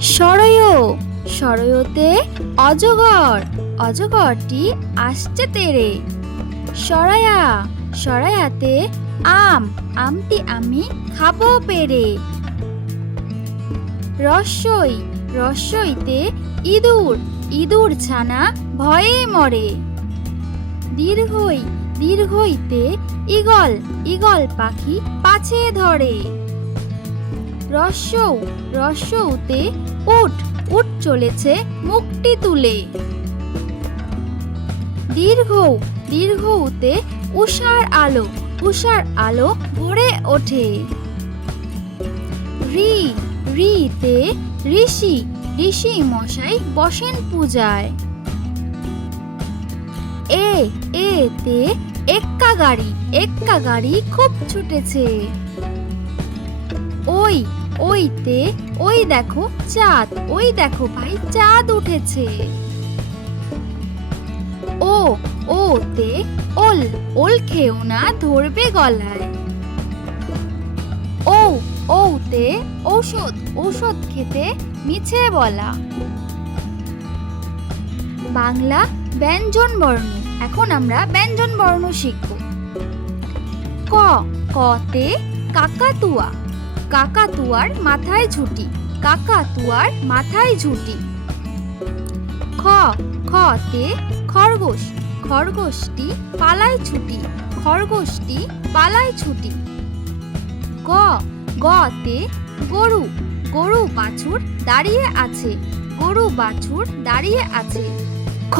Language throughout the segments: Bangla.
সরয়, সরয়তে অজগর, অজগরটি আসছে তেরে। সরায়া, সরায়াতে আম, আমটি আমি খাবো পেরে। রস্যই, রস্যইতে ইঁদুর, ইঁদুর ছানা ভয়ে মরে। দীর্ঘই, দীর্ঘইতে ঈগল, ঈগল পাখি পাছে ধরে। রস্যৌ, রস্যৌতে উট, উট চলেছে মুখটি তুলে। দীর্ঘৌ, দীর্ঘৌতে উষার আলো, উষার আলো ভরে ওঠে। রি, রিতে ঋষি, ঋষি মশাই বসেন পূজায়। এ, এতে এক্কা গাড়ি, এক্কা গাড়ি খুব ছুটেছে। ওই, ওইতে ওই দেখো চাঁদ, ওই দেখো ভাই চাঁদ উঠেছে। ও, ওতে ওল, ওল খেও না ধরবে গলায়। ও, ওতে ঔষধ, ঔষধ খেতে মিছে বলা। বাংলা ব্যঞ্জন বর্ণ। এখন আমরা ব্যঞ্জন বর্ণ শিখব। ক, কতে কাকাতুয়া, কাকাতুয়ার মাথায় ঝুঁটি, কাকাতুয়ার মাথায় ঝুঁটি। খ, খতে খরগোশ, খরগোশটি পালায় ছুটি, খরগোশটি পালায় ছুটি। গ, গতে গরু, গরু বাছুর দাঁড়িয়ে আছে, গরু বাছুর দাঁড়িয়ে আছে। ঘ,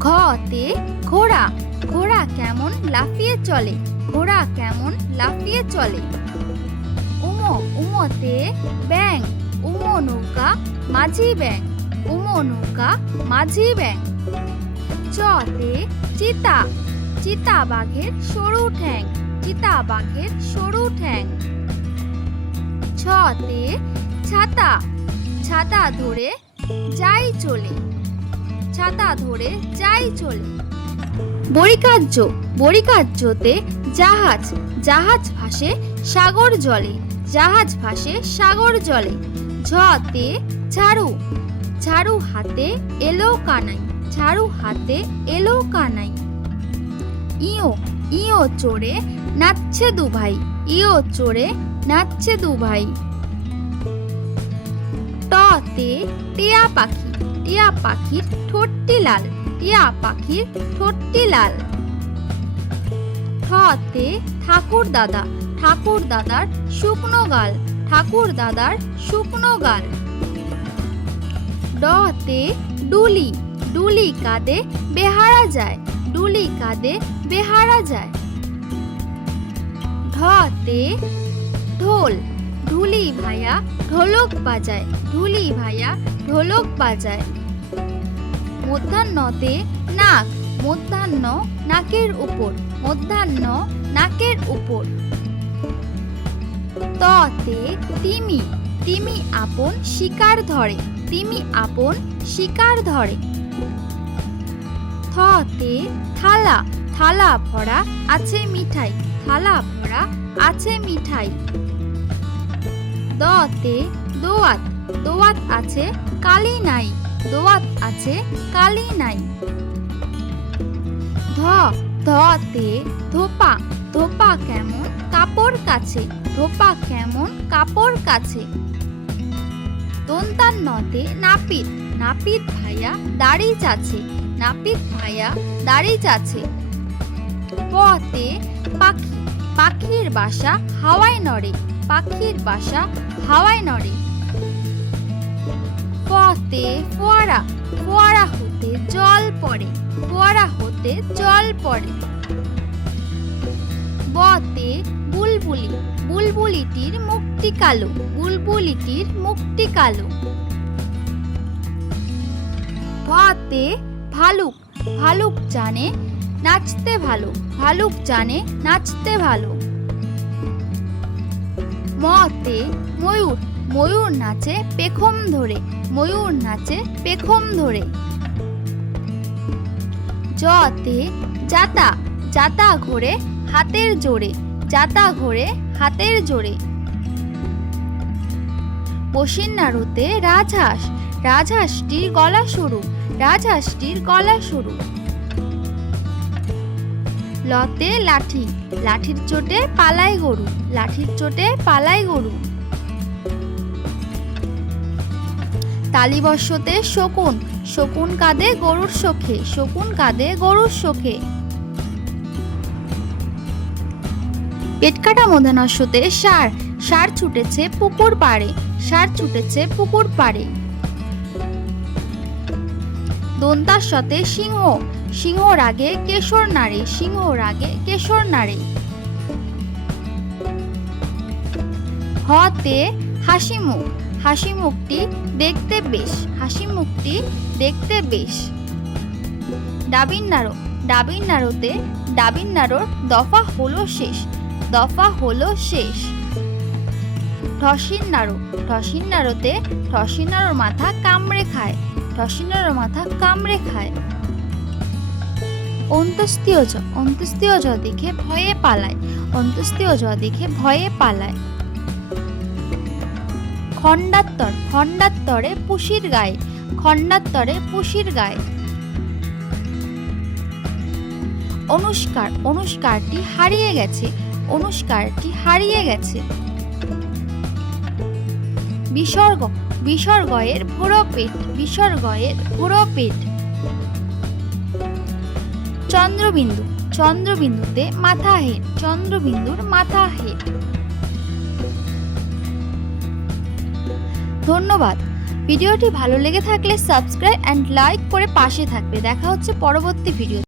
ঘতে ঘোড়া, ঘোড়া কেমন লাফিয়ে চলে, ঘোড়া কেমন লাফিয়ে চলে। উম, উমতে ব্যাঙ, উম নৌকা মাঝি ব্যাঙ, উম নৌকা মাঝি ব্যাঙ। চতে চিতা, চিতা বাঘের সরু ঠ্যাং, চিতা বাঘের সরু ঠ্যাং। ছতে ছাতা, ছাতা ধরে যাই চলে, ছাতা ধরে যাই চলে। বরিকার্য, বরিকার্যতে জাহাজ, জাহাজ ভাসে সাগর জলে, জাহাজ ভাসে সাগর জলে। ঝতে ঝাড়ু, ঝাড়ু হাতে এলো কানাই, ঝাড়ু হাতে এলো কানাই। ইয়ো, ইয়ো চড়ে নাচছে দু ভাই, ইয়ো চড়ে নাচছে দু ভাই। টতে টিয়া পাখি, টিয়া পাখির ঠোঁটটি লাল, টিয়া পাখির ঠোঁটটি লাল। থতে ঠাকুর দাদা, ঠাকুর দাদার শুকনো গাল, ঠাকুর দাদার শুকনো গাল। ডতে ডুলি, ডুলি কাঁধে বেহারা যায়, ডুলি কাঁধে বেহারা যায়। ঢতে ঢোল, ঢুলি ভাইয়া ঢোলক বাজায়, ঢুলি ভাইয়া ঢোলক বাজায়। মধ্যাহ্নতে নাক, মধ্যাহ্ন নাকের উপর, মধ্যাহ্ন নাকের উপর। ততে তিমি, তিমি আপন শিকার ধরে, তিমি আপন শিকার ধরে। থতে থালা, থালা ভরা আছে মিঠাই, থালা ভরা আছে মিঠাই। দতে দোয়াত, দোয়াত আছে কালি নাই, দোয়াত আছে কালি নাই। ধ, ধতে ধোপা, ধোপা কেমন কাপড় কাছে, ধোপা কেমন কাপড় কাছে। দন্তান্নতে নাপিত, নাপিত ভাইয়া দাড়ি চাছে, নাপিত ভাইয়া দাড়ি চাছে। পতে পাখি, পাখির বাসা হাওয়ায় নড়ে, পাখির বাসা হাওয়ায় নড়ে। ফতে ফোয়ারা, ফোয়ারা হতে জল পড়ে, ফোয়ারা হতে জল পড়ে। বতে বুলবুলি, বুলবুলিটির মুখটি কালো, বুলবুলিটির মুখটি কালো। ভতে ভালুক, ভালুক জানে নাচতে ভালো, ভালুক জানে নাচতে ভালো। মতে ময়ূর, ময়ূর নাচে পেখম ধরে, ময়ূর নাচে পেখম ধরে। জতে জাতা, জাতা ঘোরে হাতের জোরে, জাতা ঘোরে হাতের জোরে। বসির নাড়ুতে রাজহাঁস, রাজহাঁসটির গলা সরু, রাজহাঁসটির গলা সরু। লতে লাঠি, লাঠির চোটে পালায় গরু, লাঠির চোটে পালায় গরু। তালিবস্যতে শকুন, শকুন কাঁদে গরুর শোকে, শকুন কাঁদে গরুর শোকে। পেটকাটা মূর্ধন্যতে ষাঁড়, ষাঁড় ছুটেছে পুকুর পাড়ে, ষাঁড় ছুটেছে পুকুর পাড়ে। দন্তাস্যতে সিংহ, সিংহ রাগে কেশর নাড়ে, সিংহ রাগে কেশর নাড়ে। হতে হাসি মুখ, হাসি মুখটি দেখতে বেশ, হাসি মুখটি দেখতে বেশ। ডাবির নাড়ু, ডাবির নাড়ুতে ডাবির নাড়ুর দফা হলো শেষ, দফা হলো শেষ। ঠসির নাড়ু, ঠসির নাড়ুতে ঠসির নাড়ুর মাথা কামড়ে খায়, ঠসির নাড়ুর মাথা কামড়ে খায়। অন্ত্যেষ্টিয় জ, অন্ত্যেষ্টিয় জ দেখে ভয়ে পালায়, অন্ত্যেষ্টিয় জ দেখে ভয়ে পালায়। খণ্ডাত্তর, খণ্ডাত্তরে পুষির গায়ে, খণ্ডাত্তরে পুষির গায়ে। অনুষ্কার, অনুষ্কারটি হারিয়ে গেছে, অনুষ্কারটি হারিয়ে গেছে। বিসর্গ, বিসর্গয়ের ভোরো পেট, বিসর্গয়ের ভোরো পেট। চন্দ্রবিন্দু, চন্দ্রবিন্দুতে মাথা হেট, চন্দ্রবিন্দুর মাথা হেট। ধন্যবাদ। ভিডিওটি ভালো লেগে থাকলে সাবস্ক্রাইব এন্ড লাইক করে পাশে থাকবে। দেখা হচ্ছে পরবর্তী ভিডিও।